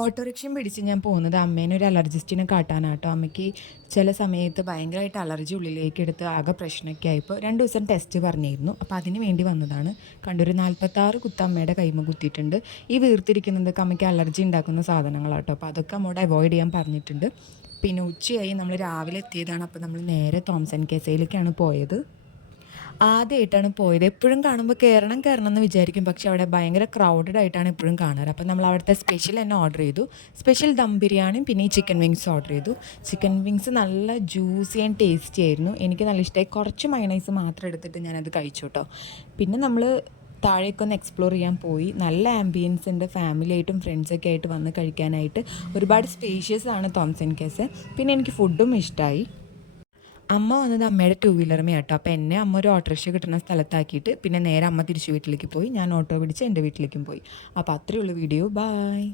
ഓട്ടോറിക്ഷയും പിടിച്ച് ഞാൻ പോകുന്നത് അമ്മേനെ ഒരു അലർജിസ്റ്റിനെ കാട്ടാനാട്ടോ. അമ്മയ്ക്ക് ചില സമയത്ത് ഭയങ്കരമായിട്ട് അലർജി ഉള്ളിലേക്ക് എടുത്ത് ആകെ പ്രശ്നമൊക്കെ ആയപ്പോൾ 2 ദിവസം ടെസ്റ്റ് പറഞ്ഞിരുന്നു. അപ്പോൾ അതിന് വേണ്ടി വന്നതാണ്. കണ്ടൊരു 46 കുത്ത് അമ്മയുടെ കൈമ കുത്തിയിട്ടുണ്ട്. ഈ വീർത്തിരിക്കുന്നതൊക്കെ അമ്മയ്ക്ക് അലർജി ഉണ്ടാക്കുന്ന സാധനങ്ങളാട്ടോ. അപ്പോൾ അതൊക്കെ അമ്മയോട് അവോയ്ഡ് ചെയ്യാൻ പറഞ്ഞിട്ടുണ്ട്. പിന്നെ ഉച്ചയായി നമ്മൾ രാവിലെ എത്തിയതാണ്. അപ്പോൾ നമ്മൾ നേരെ തോംസൺ കേസയിലേക്കാണ് പോയത്. ആദ്യമായിട്ടാണ് പോയത്. എപ്പോഴും കാണുമ്പോൾ കയറണം കയറണം എന്ന് വിചാരിക്കും. പക്ഷേ അവിടെ ഭയങ്കര ക്രൗഡഡ് ആയിട്ടാണ് എപ്പോഴും കാണാറ്. അപ്പോൾ നമ്മൾ അവിടുത്തെ സ്പെഷ്യൽ തന്നെ ഓർഡർ ചെയ്തു. സ്പെഷ്യൽ ദം ബിരിയാണിയും പിന്നെ ഈ ചിക്കൻ വിങ്സ് ഓർഡർ ചെയ്തു. ചിക്കൻ വിങ്സ് നല്ല ജ്യൂസി ആൻഡ് ടേസ്റ്റി ആയിരുന്നു. എനിക്ക് നല്ല ഇഷ്ടമായി. കുറച്ച് മയണൈസ് മാത്രം എടുത്തിട്ട് ഞാനത് കഴിച്ചു കേട്ടോ. പിന്നെ നമ്മൾ താഴേക്കൊന്ന് എക്സ്പ്ലോർ ചെയ്യാൻ പോയി. നല്ല ആംബിയൻസ് ഉണ്ട്. ഫാമിലി ആയിട്ടും ഫ്രണ്ട്സൊക്കെ ആയിട്ട് വന്ന് കഴിക്കാനായിട്ട് ഒരുപാട് സ്പേഷ്യസ് ആണ് തോംസൺ കേസ്. പിന്നെ എനിക്ക് ഫുഡും ഇഷ്ടമായി. അമ്മ വന്നത് അമ്മയുടെ ടൂ വീലറുമേ കേട്ടോ. അപ്പോൾ എന്നെ അമ്മ ഒരു ഓട്ടോറിക്ഷ കിട്ടുന്ന സ്ഥലത്താക്കിയിട്ട് പിന്നെ നേരെ അമ്മ തിരിച്ച് വീട്ടിലേക്ക് പോയി. ഞാൻ ഓട്ടോ പിടിച്ച് എൻ്റെ വീട്ടിലേക്കും പോയി. അപ്പോൾ അത്രയേ ഉള്ളൂ വീഡിയോ. ബായ്.